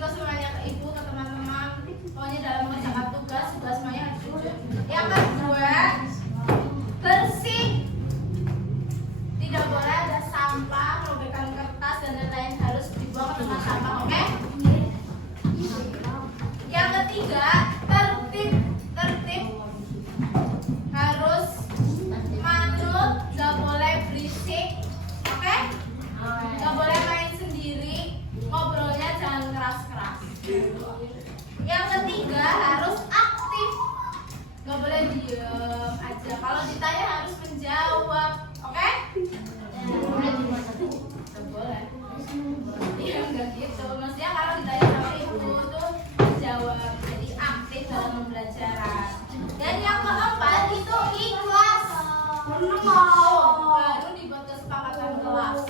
itu semuanya ke ibu, ke teman-teman. Pokoknya dalam mengerjakan tugas semuanya harus jujur. Yang kedua, bersih. Tidak boleh ada sampah, robekan kertas dan lain-lain, harus dibuang ke tempat sampah, oke? Yang ketiga, tertib. Harus manut, gak boleh berisik, oke? Gak boleh main sendiri, ngobrolnya jangan keras-keras. Yang ketiga, harus aktif, gak boleh diem aja. Kalau ditanya harus menjawab, oke? Gak boleh. Iya, enggak gitu. Maksudnya kalau ditanya sama ibu tuh menjawab, jadi aktif dalam pembelajaran. Dan yang keempat itu ikhlas. Baru dibuat kesepakatan kelas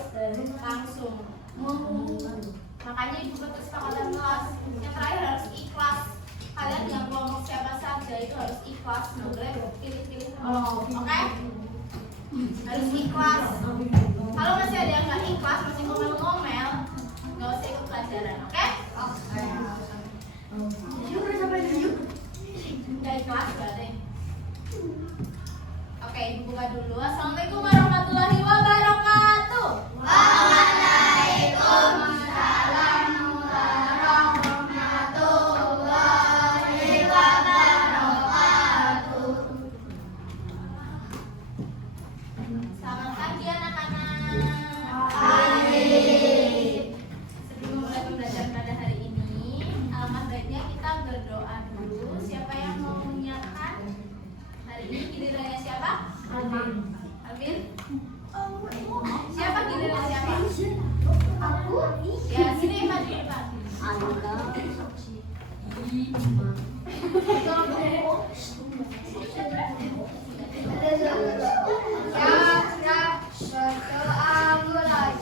langsung. Makanya ibu buat kesepakatan kelas. Yang terakhir harus ikhlas. Kalian yang kelompok siapa saja itu harus ikhlas. Nggak boleh pilih-pilih. Oke? Harus ikhlas. Kalau masih ada yang nggak ikhlas, masih ngomel-ngomel, nggak usah ikut pelajaran. Oke? Nggak ikhlas berarti. Oke, ibu buka dulu. Assalamualaikum warahmatullahi wabarakatuh. Waalaikumsalam warahmatullahi wabarakatuh. Selamat pagi anak-anak. Pagi. Sebelum mulai pembelajaran pada hari ini, alangkah baiknya kita berdoa dulu. Siapa yang mau menyiapkan? Hari ini gilirannya siapa? Alvin. Siapa giliran siapa? Aku. Ya, sini maju depan. Berdoa mulai.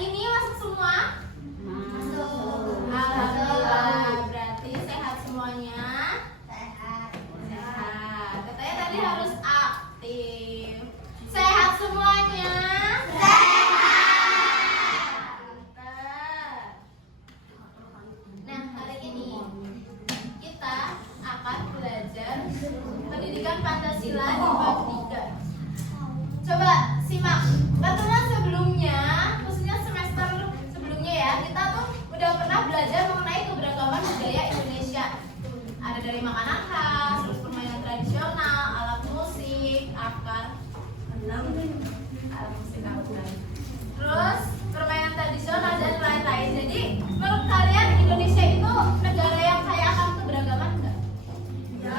ini masuk semua? Alhamdulillah, berarti sehat semuanya. Sehat. Katanya tadi harus aktif. Sehat semuanya. Nah, hari ini kita akan belajar pendidikan Pancasila di bab 3. Coba simak. Pertemuan sebelumnya, khususnya semester sebelumnya ya, kita tuh udah pernah belajar mengenai keberagaman budaya Indonesia. Ada dari makanan khas, terus permainan tradisional, alat musik, akar, terus permainan tradisional dan lain-lain. Jadi menurut kalian Indonesia itu negara yang kaya akan keberagaman enggak? Ya.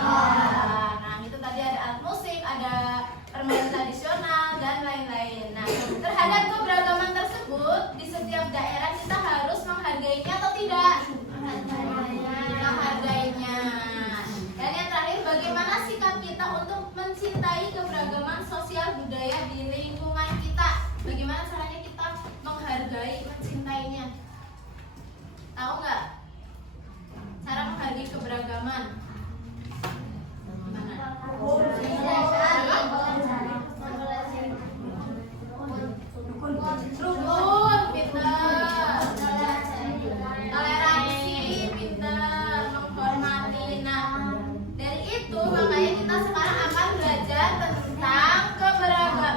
Nah itu tadi ada alat musik, ada permainan tradisional dan lain-lain. Nah terhadap keberagaman tersebut di setiap daerah kita harus menghargainya atau tidak? Menghargainya. Dan yang terakhir, bagaimana sikap kita untuk mencintai keberagaman sosial budaya di lingkungan kita? Bagaimana caranya kita menghargai, mencintainya? Tahu nggak? Cara menghargai keberagaman? Gimana? Rukun, pintar. Toleransi, pintar. Menghormati. Nah, dari itu makanya kita sekarang akan belajar tentang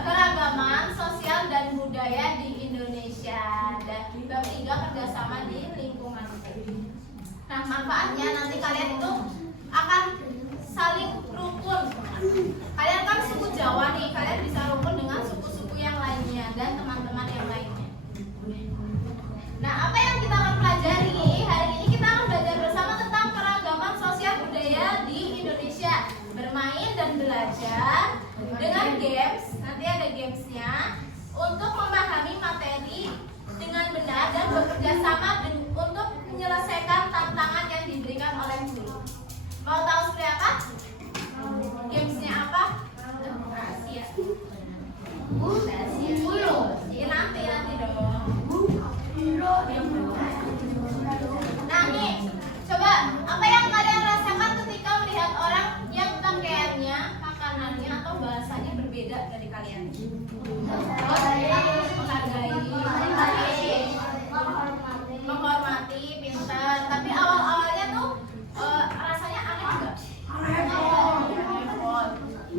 keragaman sosial dan budaya di Indonesia. Dan bab 3 kerjasama di lingkungan. Nah, manfaatnya nanti kalian itu akan saling rukun. Kalian kan suku Jawa nih, kalian bisa rukun dengan suku-suku yang lainnya dan teman-teman yang lainnya. Nah, apa yang kita akan pelajari hari ini? Kita akan belajar bersama tentang keragaman sosial budaya di Indonesia. Bermain dan belajar dengan games, nanti ada gamesnya, untuk memahami materi dengan benar dan bekerja sama untuk menyelesaikan tantangan yang diberikan oleh guru. Mau tahu seperti apa? Gamesnya apa? Rahasia. Rahasia. Ya, nanti dong. Nah nih, coba apa yang kalian rasakan ketika melihat orang yang pakaiannya, makanannya atau bahasanya berbeda dari kalian? Menghormati, pintar. Tapi awal-awalnya tuh rasanya aneh enggak?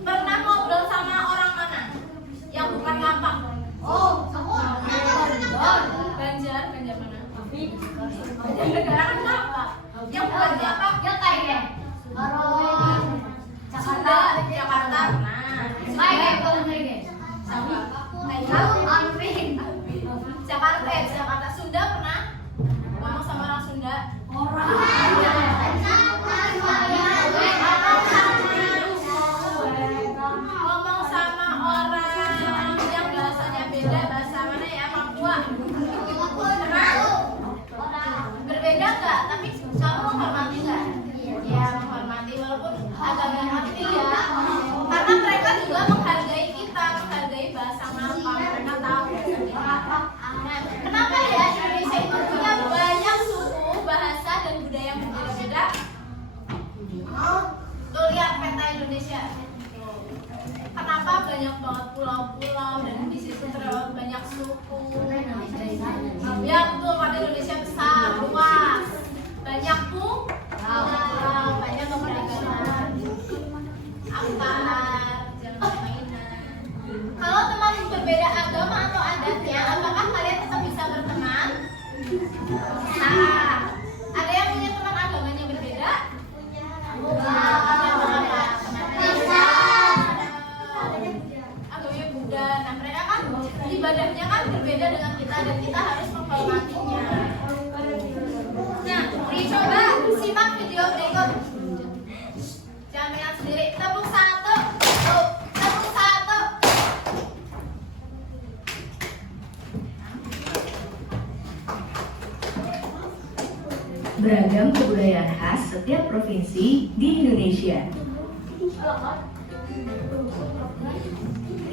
Pernah ngobrol sama orang mana? Yang bukan lapang? Banjar mana? Banjar negara kan lapang. Yang bukan lapang? Jakarta pernah. Jakarta, Sunda pernah? Ngomong sama orang Sunda? Ngomong sama orang yang bahasanya beda, bahasa mana ya? Papua. Berbeda enggak? Tapi kamu menghormati enggak? Ya, menghormati walaupun agak nggak ngerti ya. Karena mereka juga menghargai kita, menghargai bahasa Mapang. Mereka tahu. Nah, kenapa ya Indonesia itu punya banyak suku, bahasa dan budaya yang berbeda-beda? Tuh lihat peta Indonesia. Kenapa banyak banget pulau-pulau dan di situ terdapat banyak suku? Ya betul, karena Indonesia besar, luas, banyak banyak keberagaman, akar, jalan mainan. Kalau teman berbeda agama atau adatnya, apakah kalian tetap bisa berteman? Nah, ada yang punya teman agamanya berbeda? Agamanya Buddha. Nah, mereka kan ibadahnya kan berbeda dengan kita dan kita harus menghormatinya. Nah, dicoba simak video berikut. Jangan lihat sendiri. Tepuk 1. Tepuk 1. Beragam kebudayaan khas setiap provinsi di Indonesia.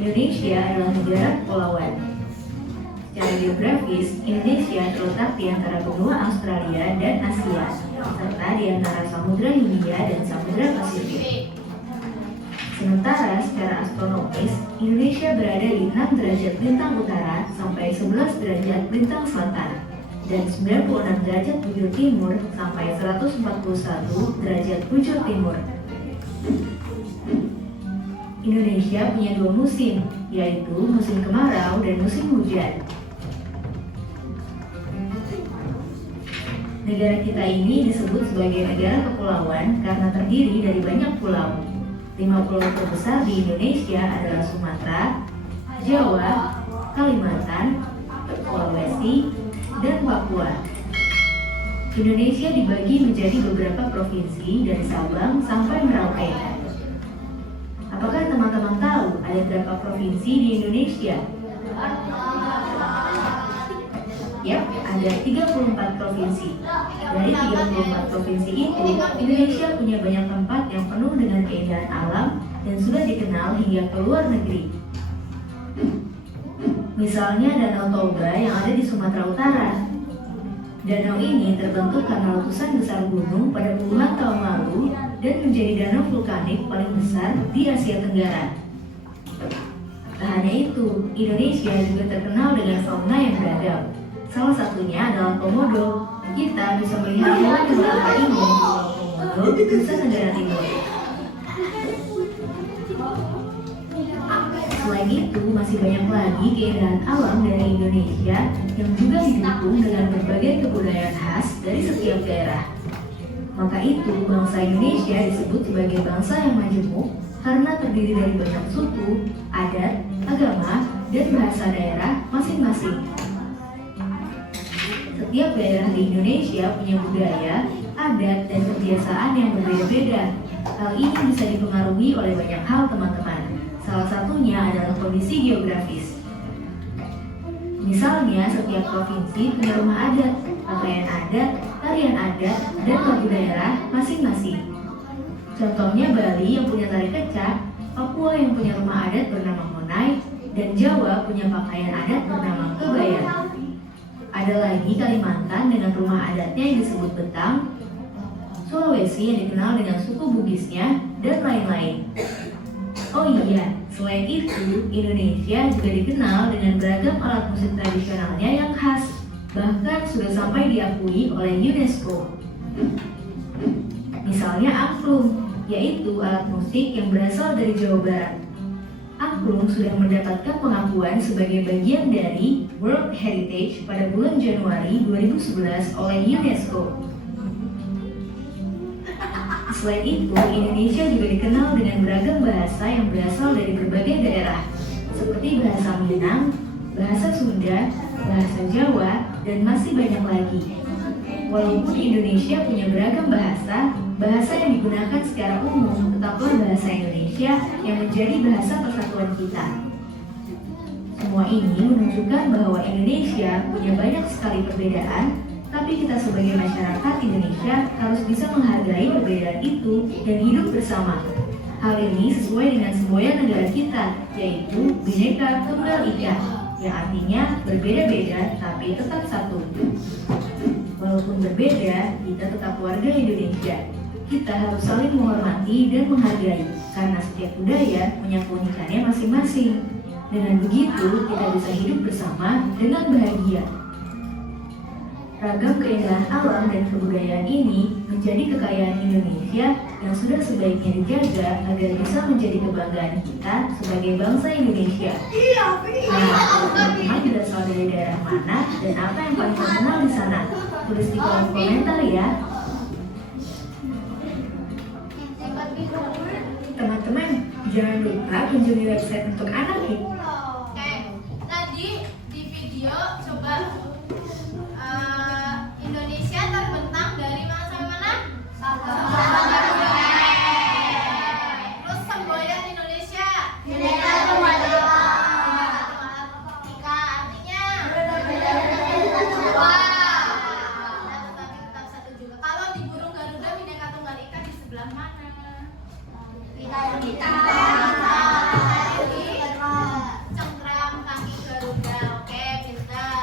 Indonesia adalah negara kepulauan. Secara geografis, Indonesia terletak di antara benua Australia dan Asia, serta di antara Samudra Hindia dan Samudra Pasifik. Sementara secara astronomis, Indonesia berada di 6 derajat lintang utara sampai 11 derajat lintang selatan, dan 96 derajat bujur timur sampai 141 derajat bujur timur. Indonesia punya 2 musim, yaitu musim kemarau dan musim hujan. Negara kita ini disebut sebagai negara kepulauan karena terdiri dari banyak pulau. 5 pulau terbesar di Indonesia adalah Sumatera, Jawa, Kalimantan, Sulawesi, dan Papua. Indonesia dibagi menjadi beberapa provinsi dari Sabang sampai Merauke. Apakah teman-teman tahu ada berapa provinsi di Indonesia? Yap, ada 34 provinsi. Dari 34 provinsi itu, Indonesia punya banyak tempat yang penuh dengan keindahan alam dan sudah dikenal hingga ke luar negeri. Misalnya Danau Toba yang ada di Sumatera Utara. Danau ini terbentuk karena letusan besar gunung pada puluhan tahun lalu dan menjadi danau vulkanik paling besar di Asia Tenggara. Tak hanya itu, Indonesia juga terkenal dengan fauna yang beragam. Salah satunya adalah komodo. Kita bisa melihat hewan yang langka ini di Pulau Komodo, Nusa Tenggara Timur. Selain itu, masih banyak lagi keindahan alam dari Indonesia yang juga didukung dengan berbagai kebudayaan khas dari setiap daerah. Maka itu, bangsa Indonesia disebut sebagai bangsa yang majemuk karena terdiri dari banyak suku, adat, agama, dan bahasa daerah masing-masing. Setiap daerah di Indonesia punya budaya, adat, dan kebiasaan yang berbeda-beda. Hal ini bisa dipengaruhi oleh banyak hal, teman-teman. Salah satunya adalah kondisi geografis. Misalnya, setiap provinsi punya rumah adat, pakaian adat, tarian adat, dan lagu daerah masing-masing. Contohnya Bali yang punya tari kecak, Papua yang punya rumah adat bernama Monai, dan Jawa punya pakaian adat bernama kebaya. Ada lagi Kalimantan dengan rumah adatnya yang disebut Betang, Sulawesi yang dikenal dengan suku Bugisnya, dan lain-lain. Oh iya, selain itu, Indonesia juga dikenal dengan beragam alat musik tradisionalnya yang khas, bahkan sudah sampai diakui oleh UNESCO. Misalnya angklung, yaitu alat musik yang berasal dari Jawa Barat. Angklung sudah mendapatkan pengakuan sebagai bagian dari World Heritage pada bulan Januari 2011 oleh UNESCO. Selain itu, Indonesia juga dikenal dengan beragam bahasa yang berasal dari berbagai daerah, seperti bahasa Minang, bahasa Sunda, bahasa Jawa, dan masih banyak lagi. Walaupun Indonesia punya beragam bahasa, bahasa yang digunakan secara umum tetaplah bahasa Indonesia yang menjadi bahasa persatuan kita. Semua ini menunjukkan bahwa Indonesia punya banyak sekali perbedaan, tapi kita sebagai masyarakat Indonesia harus bisa menghargai perbedaan itu dan hidup bersama. Hal ini sesuai dengan semboyan negara kita, yaitu Bhinneka Tunggal Ika, yang artinya berbeda-beda tapi tetap satu. Walaupun berbeda, kita tetap warga Indonesia. Kita harus saling menghormati dan menghargai, karena setiap budaya punya keunikannya masing-masing. Dengan begitu, kita bisa hidup bersama dengan bahagia. Ragam keindahan alam dan kebudayaan ini menjadi kekayaan Indonesia yang sudah sebaiknya dijaga agar bisa menjadi kebanggaan kita sebagai bangsa Indonesia. Nah, teman-teman berasal dari daerah mana dan apa yang paling terkenal di sana? Tulis di kolom komentar ya. Teman-teman, jangan lupa kunjungi website untuk anak ya. Oke, tadi di video coba Indonesia terbentang dari mana sampai mana? Terus semboyan Indonesia. Ika artinya wah. Tetapi tetap satu juga. Kalau di burung Garuda Bhinneka Tunggal Ika di sebelah mana? Kita. Cengkram kaki Garuda. Oke, pintar.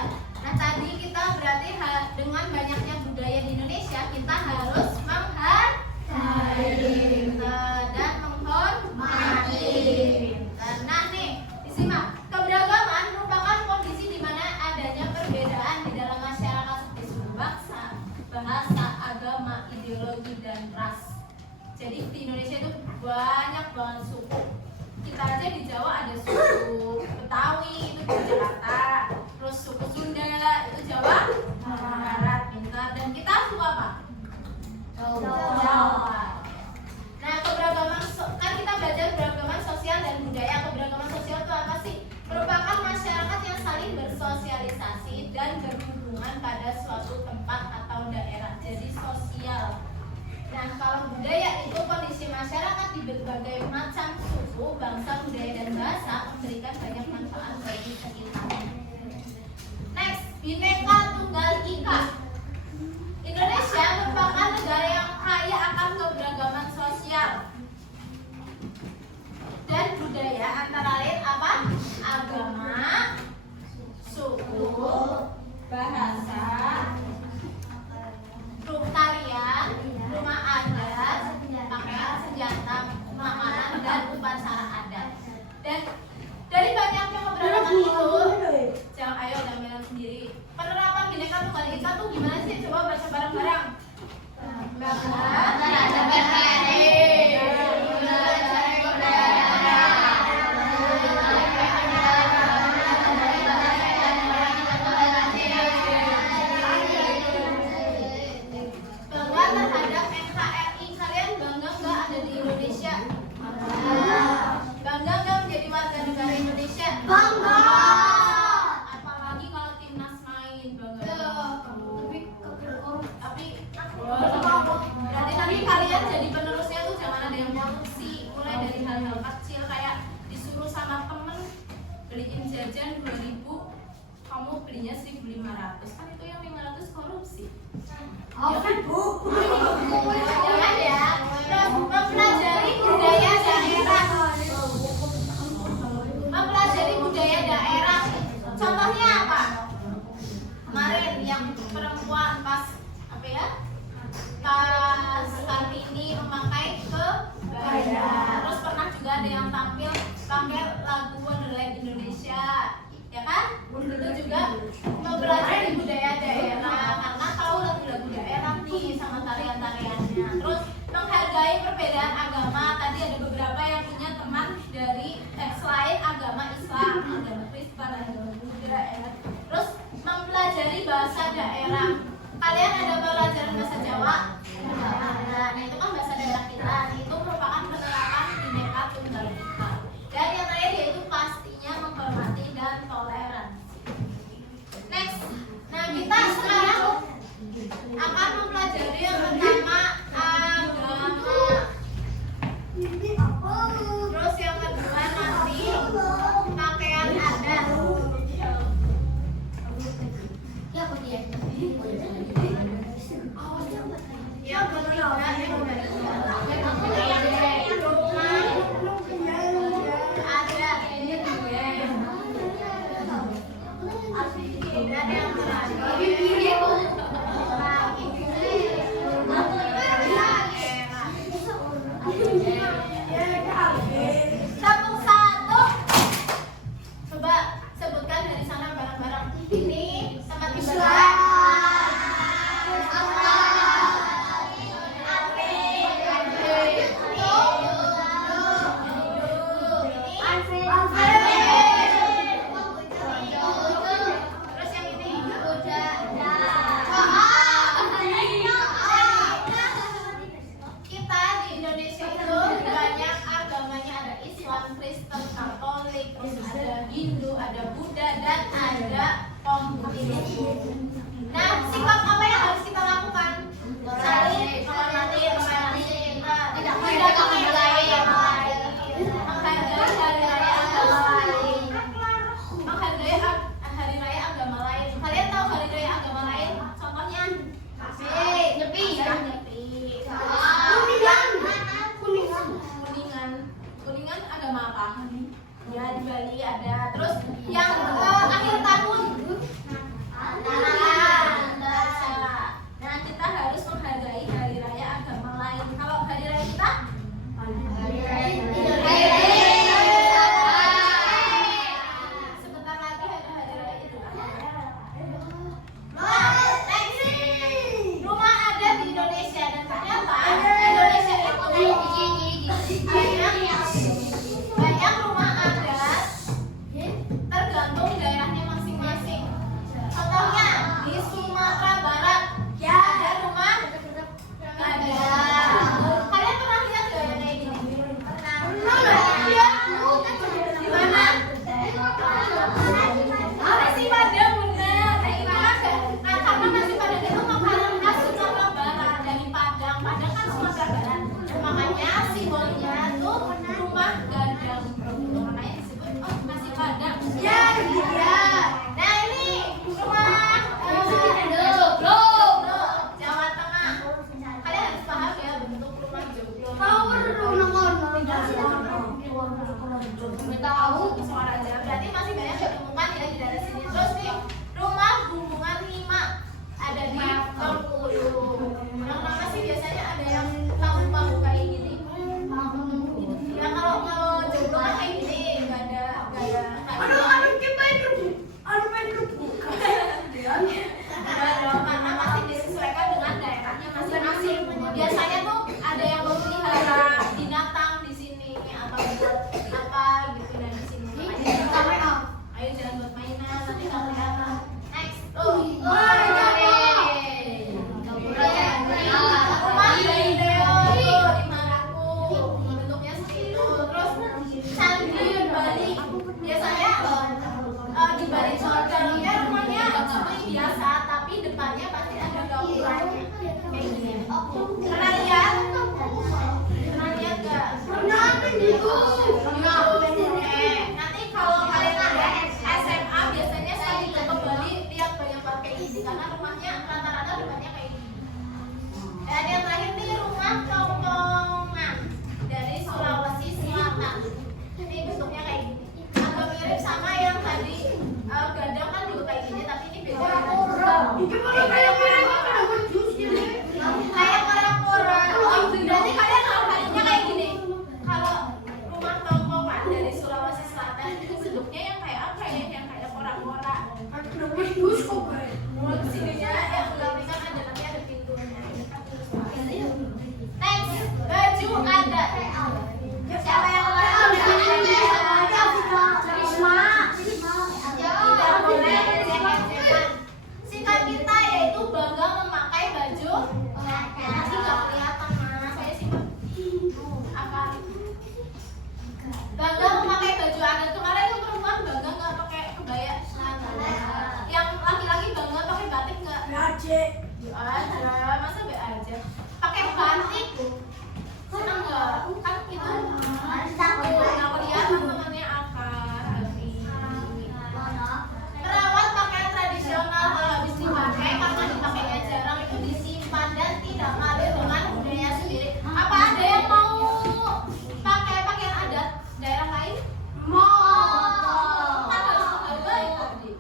Jawa ada suku Betawi, itu di Jakarta. Terus suku Sunda, itu Jawa Barat, pintar. Dan kita suku apa? Jawa. Nah, keberagaman kan kita belajar keberagaman sosial dan budaya. Keberagaman sosial itu apa sih? Merupakan masyarakat yang saling bersosialisasi dan berhubungan pada suatu tempat atau daerah. Jadi sosial. Nah, kalau budaya itu kondisi masyarakat di berbagai macam suku, bangsa, budaya, dan bahasa memberikan banyak manfaat bagi sekitarnya. Next, Bhinneka Tunggal Ika. Indonesia merupakan negara yang kaya akan keberagaman sosial dan budaya, antara lain apa? Agama, suku, bahasa, tarian, rumah adat, pakaian, senjata, makanan, dan upacara adat. Dan dari banyaknya keberagaman itu, ayo gambaran sendiri. Penerapan Bhinneka Tunggal Ika tuh gimana sih? Coba baca bareng-bareng. Beliin jajan 2.000, kamu belinya 1.500, kan itu yang 500 korupsi. Ya kan? Jangan ya. Terus mempelajari budaya daerah. Mempelajari budaya daerah. Contohnya apa? Kemarin yang perempuan pas apa ya? Pas Kartini memakai kebaya. Terus pernah juga ada yang tampil lagu Wonderland Indonesia, ya kan? Itu juga mempelajari budaya daerah, karena tahu lagu-lagu daerah nih sama tarian-tariannya. Terus menghargai perbedaan agama. Tadi ada beberapa yang punya teman dari selain agama Islam, agama Kristen, agama Buddha, ya. Terus mempelajari bahasa daerah. Kalian ada pelajaran bahasa Jawa? Nah, itu kan bahasa daerah kita. Itu merupakan penerapan Bhinneka Tunggal Ika. Dan yang terakhir yaitu pastinya menghormati dan toleransi. Next, nah kita sekarang akan mempelajari yang pertama agama. Terus yang kedua nanti pakaian adat. Yang satu-satu, coba sebutkan dari sana bareng-bareng. Ini tempat ibadah. Kristen, Katolik, terus ada Hindu, ada Buddha, dan ada Konfusius. Nah, sikap apa yang harus kita lakukan? Saling menghormati, tidak menghargai hari raya agama lain, menghargai hari raya agama lain. Kalian tahu hari raya agama lain? Contohnya Nyepi. Kuningan agama apa? Ya, di Bali ada. Terus yang akhir tahun. Nah, kita harus menghargai hari raya agama lain. Kalau hari raya kita? Hari raya sebentar lagi ada hari raya itu. Rumah adat di Indonesia, dan ternyata Indonesia itu banyak rumah adat Sokaraja. Berarti masih banyak ditemukan ya di daerah sini. Terus nih rumah bumbungan 5 ada di Bengkulu. Yang mana sih biasanya ada yang panggung-panggung kayak gini. Ya kalau jomblo kan kayak gini, nggak ada. Nggak dong, karena masih disesuaikan dengan daerahnya masing-masing. Biasanya tuh ada yang memelihara binatang di sini atau buat apa gitu dan di sini. Makanya ayo jangan buat mainan, nanti nggak kelihatan. Next, rumah dari Deo tuh di Maraku, bentuknya seperti itu. Terus candi Bali, biasanya di Bali itu dalamnya rumahnya seperti biasa, tapi depannya pasti ada gaulannya kayak gini. Pernah lihat? Pernah lihat nggak? Nanti kalau kalian ada SMA biasanya saya ke Bali lihat banyak banget kayak gini karena rumahnya rata-rata depannya kayak gini. Dan yang terakhir nih rumah Tongkongan dari Sulawesi Selatan. Ini bentuknya kayak gini. Agak mirip sama yang tadi gadang kan juga kayak gini, tapi ini beda. Kayak kora-kora. Berarti kalian hafalnya kayak gini. Kalau rumah Tongkongan dari Sulawesi Selatan itu bentuknya yang kayak apa ya? Yang kayak kora-kora. Mulut sininya yang belakang ada nanti ada pintunya. Next, baju adat. Siapa yang tidak boleh ejek-ejekan. Sikap kita yaitu bangga memakai baju nanti nggak kelihatan mas. Saya simpan apa? Bangga memakai baju adat. Kemarin tuh perempuan bangga nggak pakai kebaya. Yang laki-laki bangga pakai batik nggak? Ada, masa be aja. Pakai batik. Senang nggak? Kan itu nggak kelihatan namanya akar, hati. Merawat pakaian tradisional kalau habis dipakai karena dipakainya jarang itu disimpan dan tidak ngalir dengan budaya sendiri. Apa ada yang mau pakai pakaian adat daerah lain? Kan harus menghargai tadi.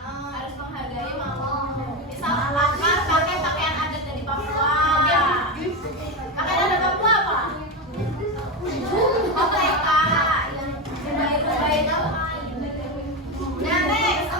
Harus menghargai mau. Misal Lakar pakai pakaian adat dari Papua. Pakaian adat Papua apa? Oh mereka yang rumbai-rumbai itu. Nah next,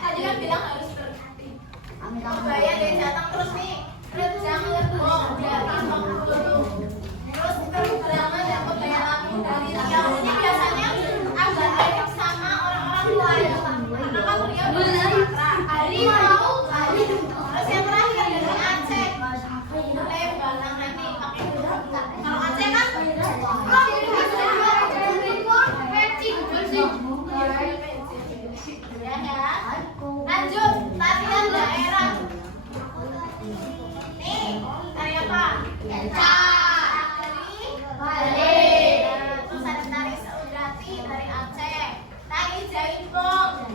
tadi kan bilang harus berhati. Kebaya dari Jateng terus nih, Rejang Lebong dari Bengkulu. Terus terbrangan dan kebaya Lampung dari Riau. Ini biasanya agak mirip sama orang-orang Melayu. Karena kan Riau dari Sumatera. Terus yang terakhir dari Aceh. Lembalang nanti pakai huruf. Kalau Aceh kan ya kan? Lanjut, tarian daerah. Nih, tari apa? Dari Bali. Terus ada tari Seudrati dari Aceh. Tari Jaipong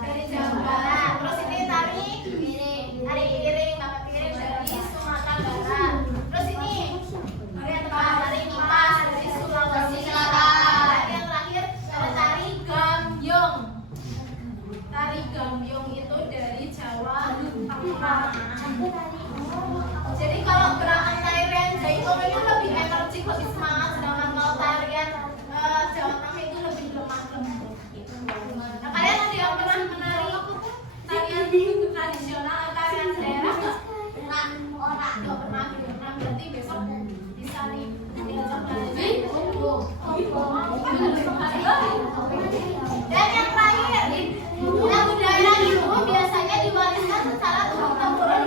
dari Jawa Barat. Terus ini tari iring, bapak piring dari Sumatera Barat. Terus ini tari Nipas dari Sulawesi Selatan. Yang terakhir ada tari Gambyong. Tari Gambyong itu dari Jawa Tengah. Jadi kalau gerakan tarian Jaipong itu lebih energik, lebih semangat, sedangkan kalau tarian Jawa Tengah itu lebih lemah lembut. Nah, kalian ada yang pernah menari tarian tradisional, tarian daerah nggak? Nggak pernah, berarti besok bisa nih diajak belajar. Dan yang terakhir, budaya itu biasanya diwariskan secara turun-temurun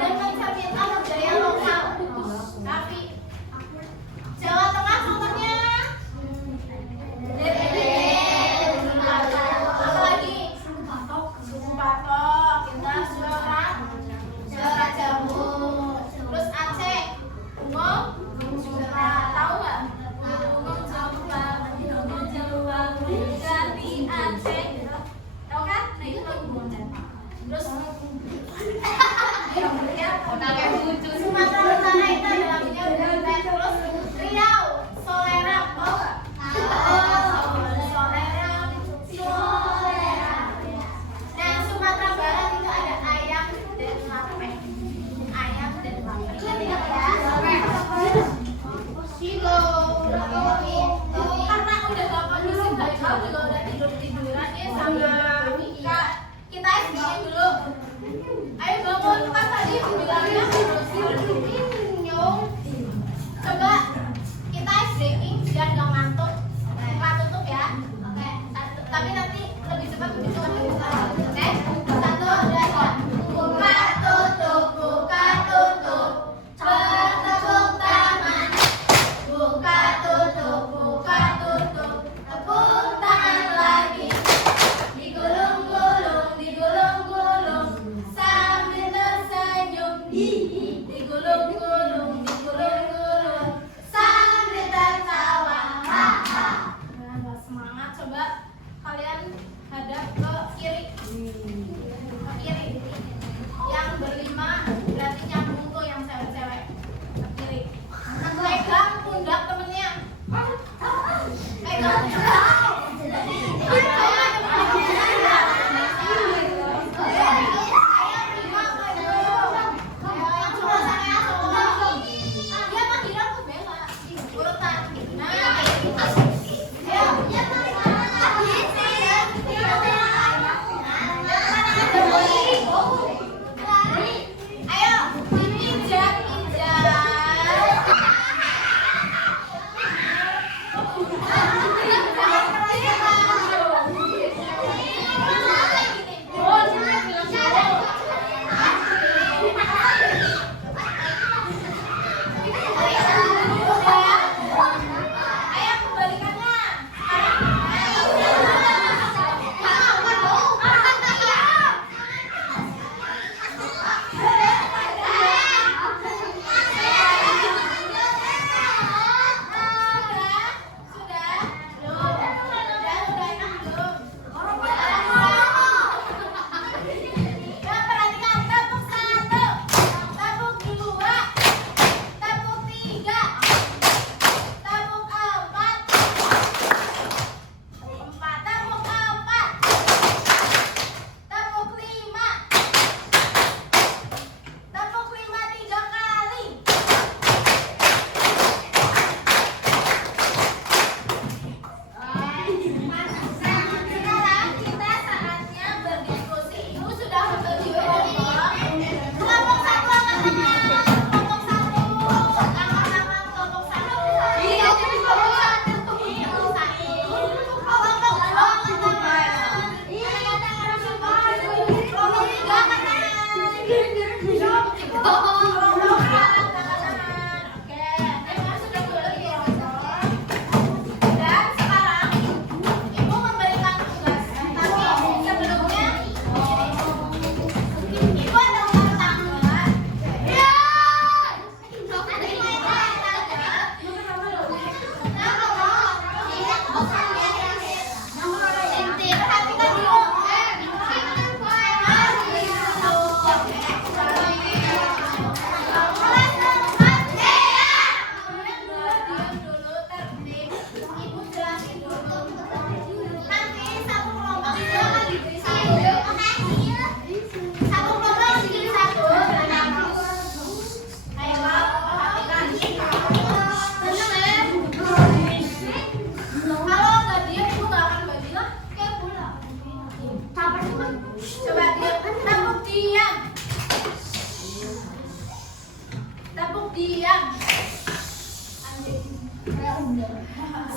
digulung-gulung, digulung-gulung, sambil tertawa. Nah, nggak semangat. Coba kalian hadap ke kiri. Ke kiri. Yang berlima berarti nyambung tuh yang cewek-cewek. Ke kiri. Pegang pundak temennya. Pegang pundak.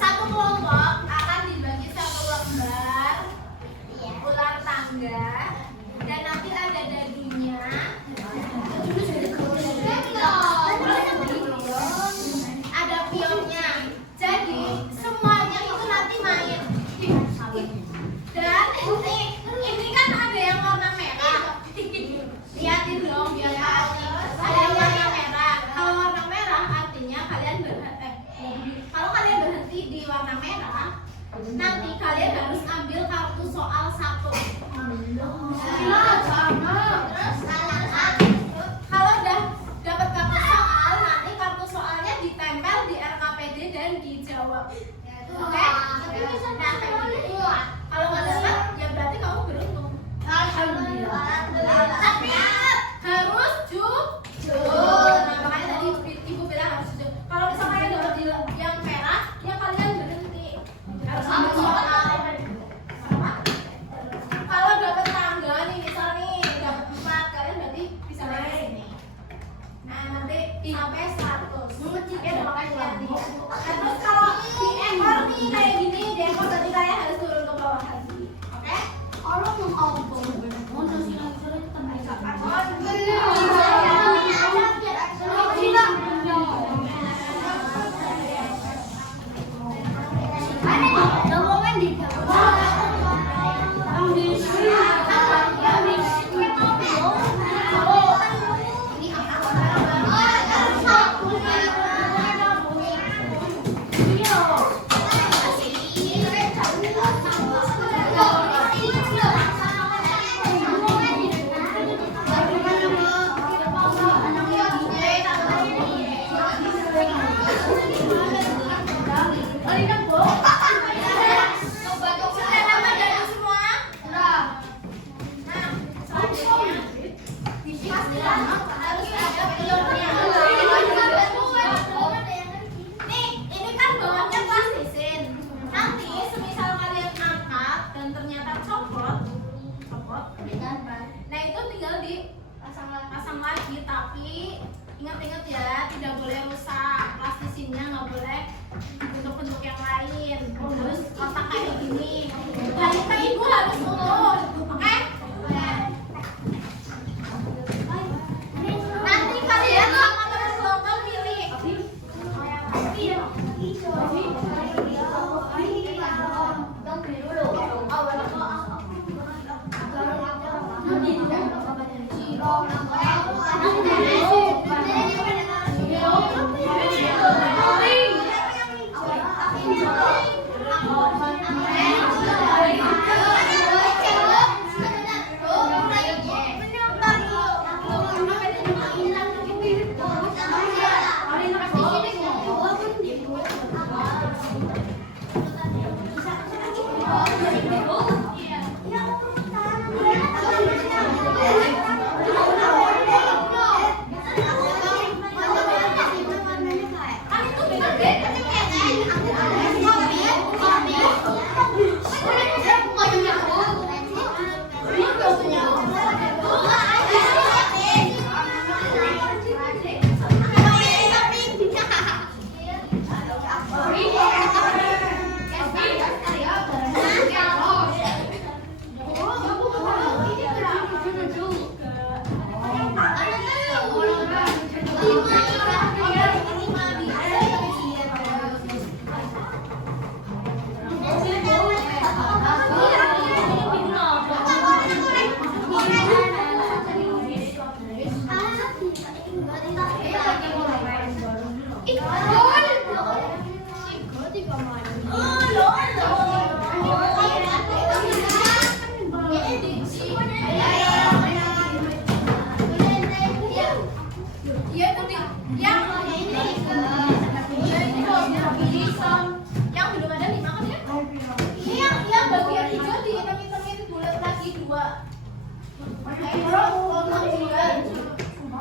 Satu kelompok akan dibagi satu lembar ular tangga dan nanti ada dagingnya, ada pionnya. Jadi semuanya itu nanti main. Dan ini kan ada yang warna merah. Lihatin dong biar tahu. Ada yang warna merah. Kalau warna merah artinya kalian kalau kalian berhenti di warna merah, nanti kalian harus ambil kartu soal 1. Kalau udah dapat kartu soal, nanti kartu soalnya ditempel di RKPD dan dijawab. Oke? Nah, kalau nggak dapat, ya berarti kamu beruntung. Tapi harus jujur. Nah, makanya tadi ibu bilang harus jujur. Kalau misalnya kalian dapat yang merah, ya kalian berhenti. Harus ambil soal. Kalau dapat tangga nih, misal nih dapat 4, kalian berarti bisa dari sini. Nah, nanti sampai 100. Ya, udah makanya lihat nih. Terus kalau di ekor nih kayak gini, di ekor berarti kalian harus turun ke bawah lagi. Oke? Kalau mau Ingat-ingat ya, tidak boleh rusak plastisinya, nggak boleh bentuk-bentuk yang lain. Terus kotak kayak gini. Balik ke ibu harus turun, oke? Nanti kalian sama teman-teman pilih. Yang belum ada dimakan ya? Yang bagian hijau dihitam-hitamin bulat lagi 2.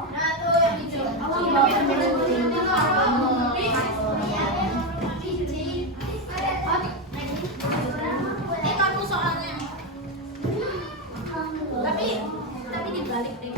Nah tuh yang hijau. Ini kartu soalnya. Tapi dibalik deh.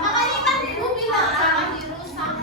Makanya kan ibu bilang jangan dirusak.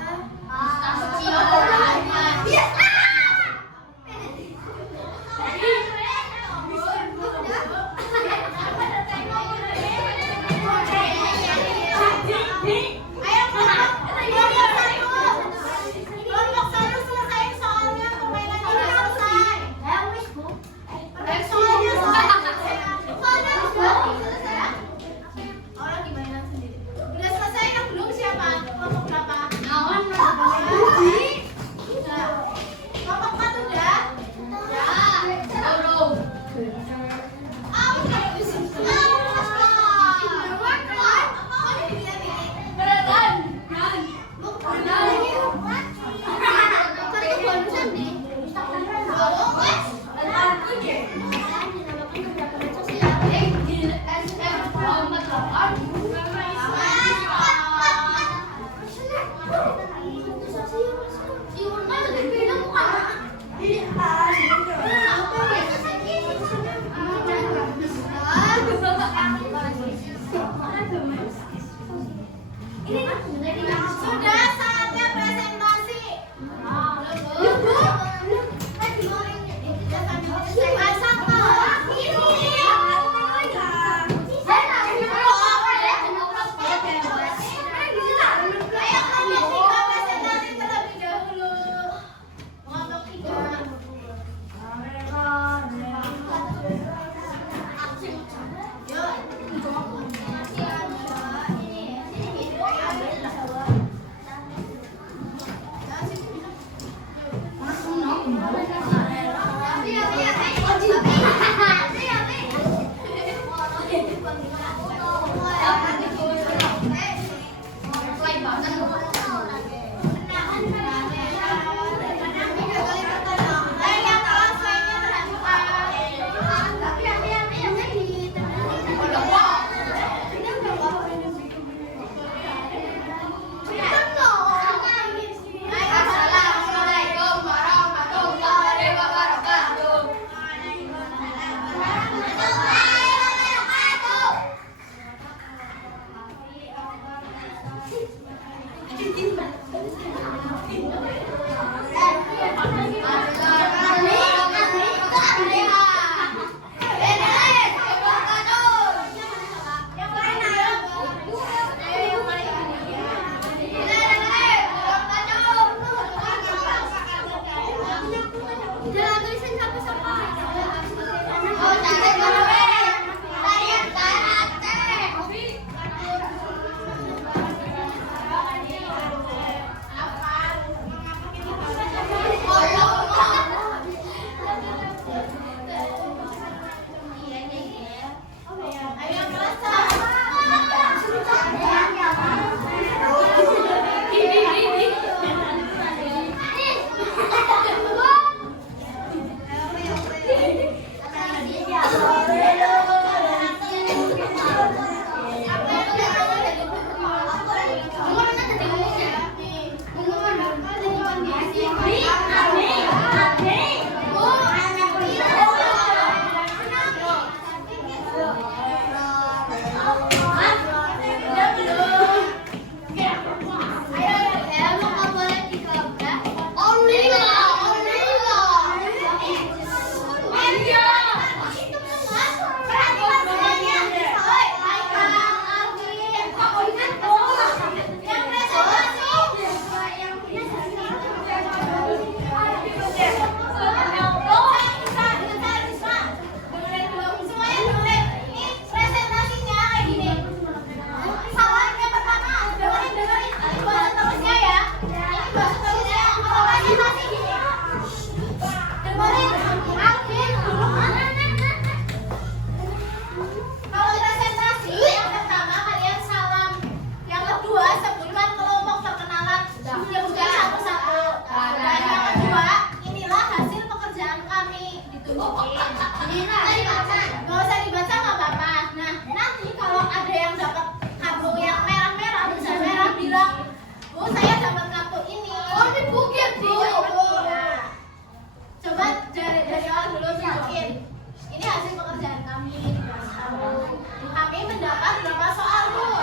Sudah saatnya presentasi. Kami mendapat berapa soal, Bu?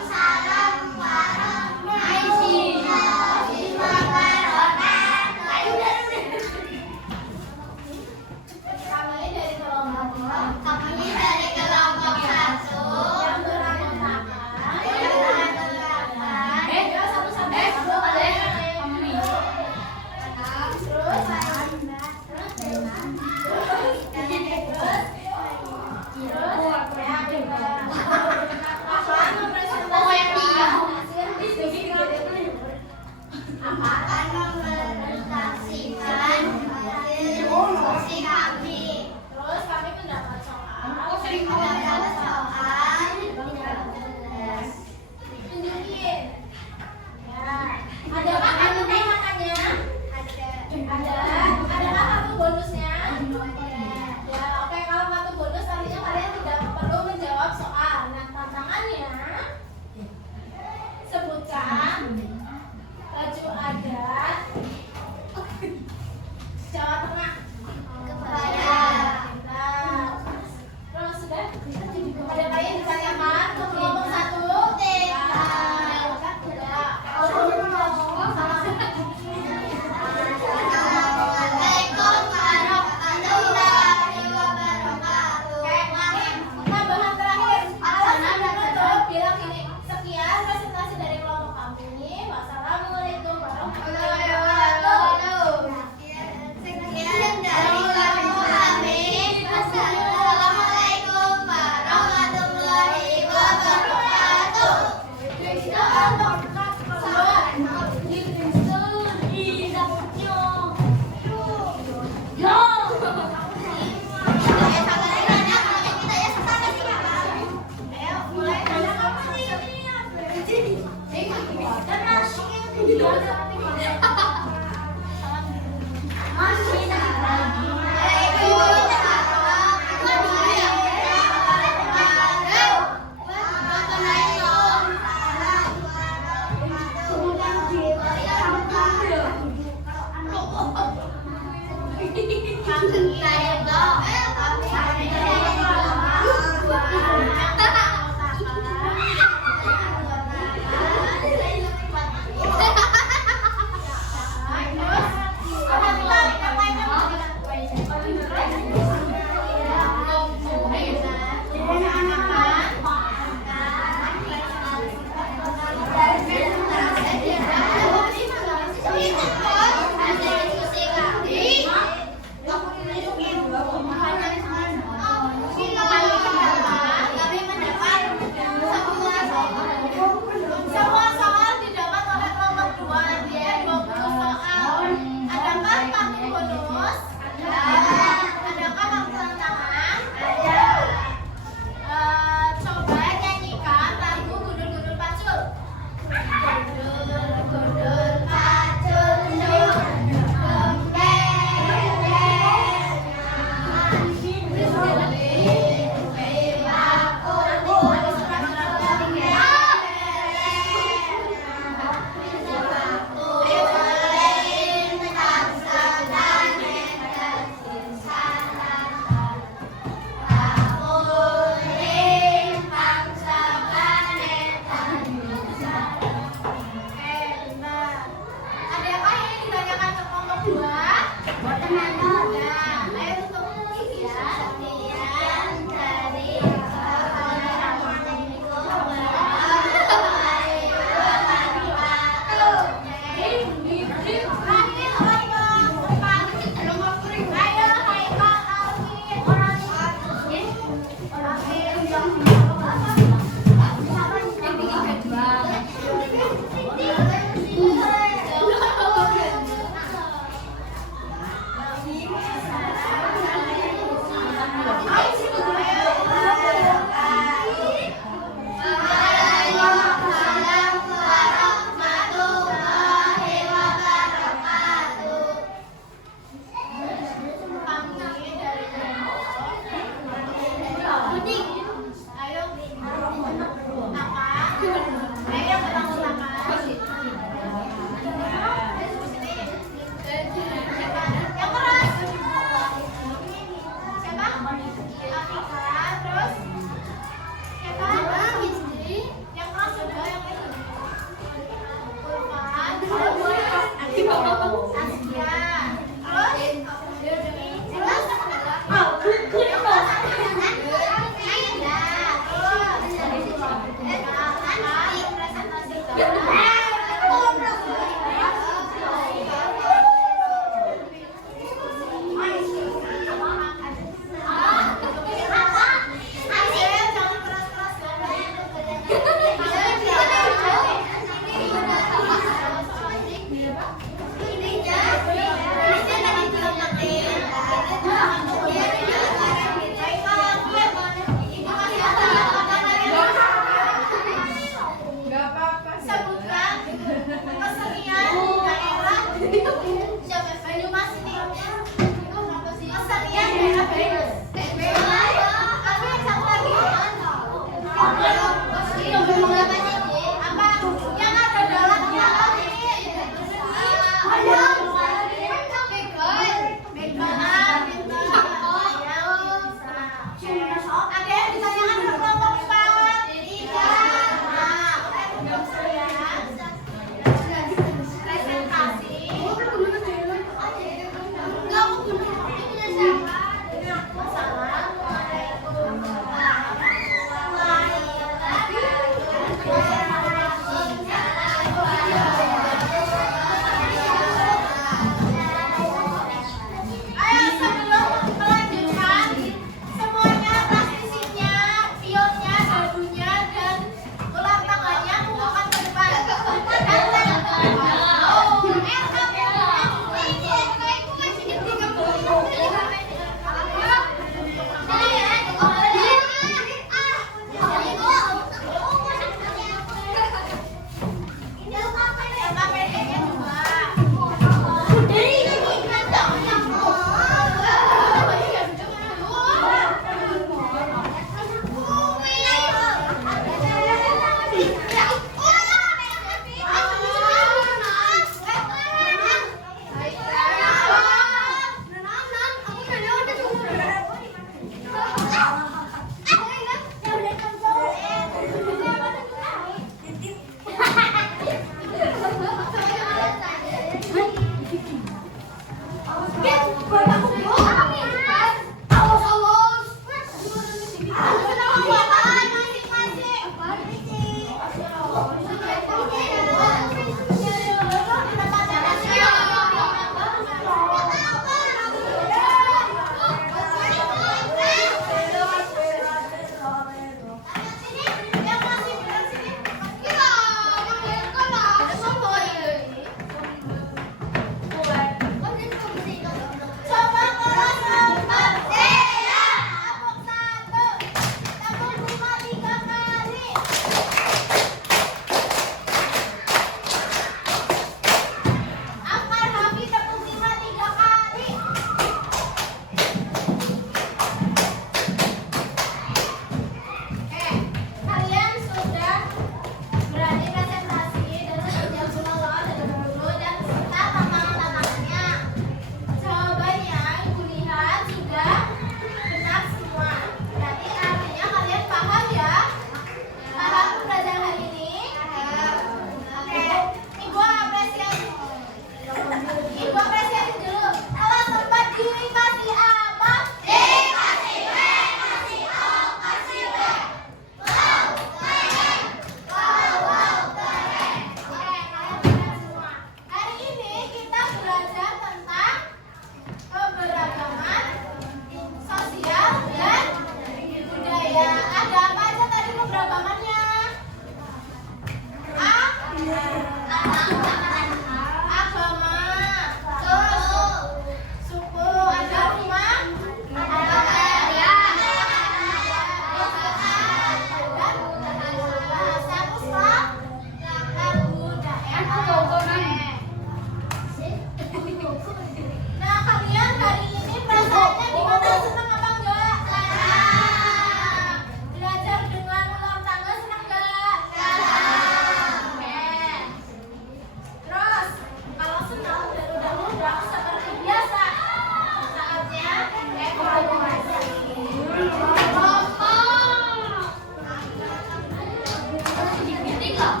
lah.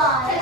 Oh.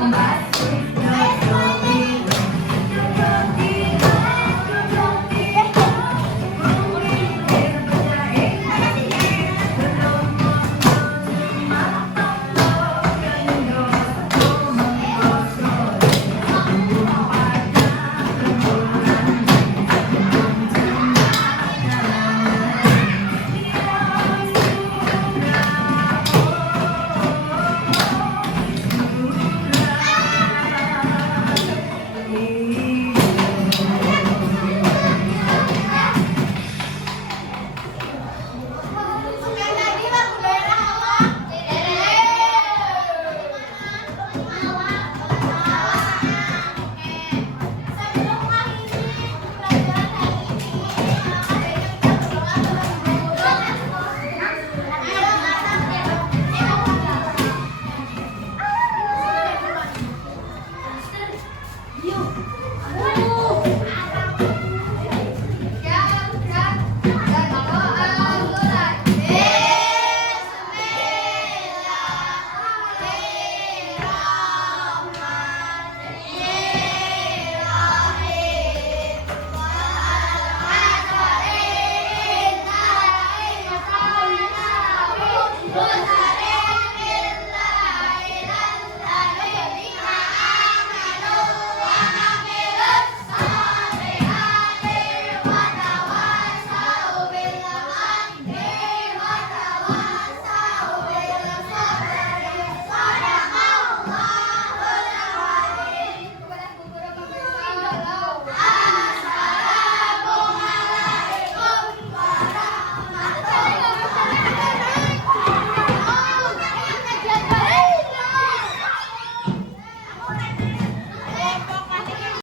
membahas